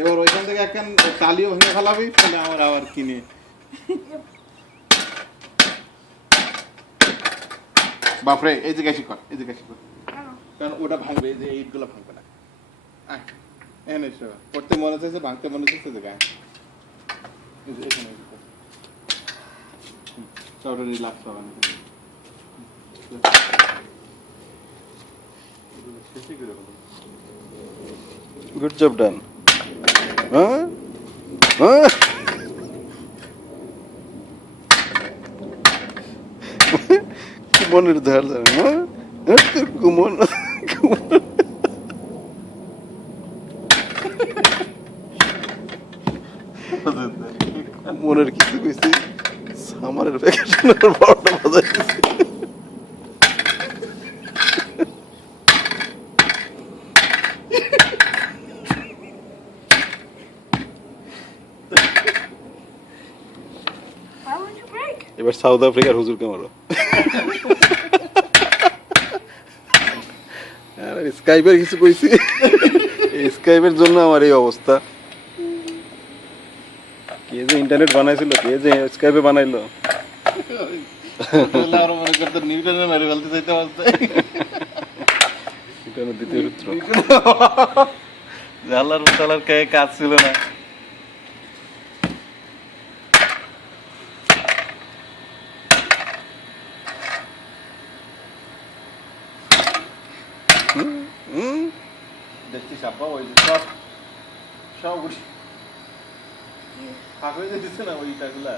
এবার ওইখান থেকে একখান টালিও ভেঙে ফেলাবি, তাহলে আমার আবার কিনে। বাপরে, এই যে গেছি কর, এই যে গেছি কর, কারণ ওটা ভাঙবে, এই যে এইটগুলো ভাঙবে না। এখানে এসো, পড়তে মনে চাইছে, ভাঙতে মনে চাইছে, যে গায়ে এখানে সবটা রিল্যাক্স হবে না। গুড জব ডান। হ্যাঁ হ্যাঁ কুমনের ধার জানে না, কুমন মনের কিছু কইছি, সামারের প্যাকেট বড়টা বাজাইতেছে। এবার সাউথ আফ্রিকার হুজুরকে মারো। স্কাইপের কিছু কইছি, স্কাইপের জন্য আমার এই অবস্থা। কে যে ইন্টারনেট বানাইছিল, কে যে স্কাইপে বানাইলো, দ্বিতীয় সূত্র জালার মশালার কে কাজ ছিল না। দেখছিস আব্বা, ওই যে সব সব ফাঁক হয়ে যেতেছে না ওইটাগুলা।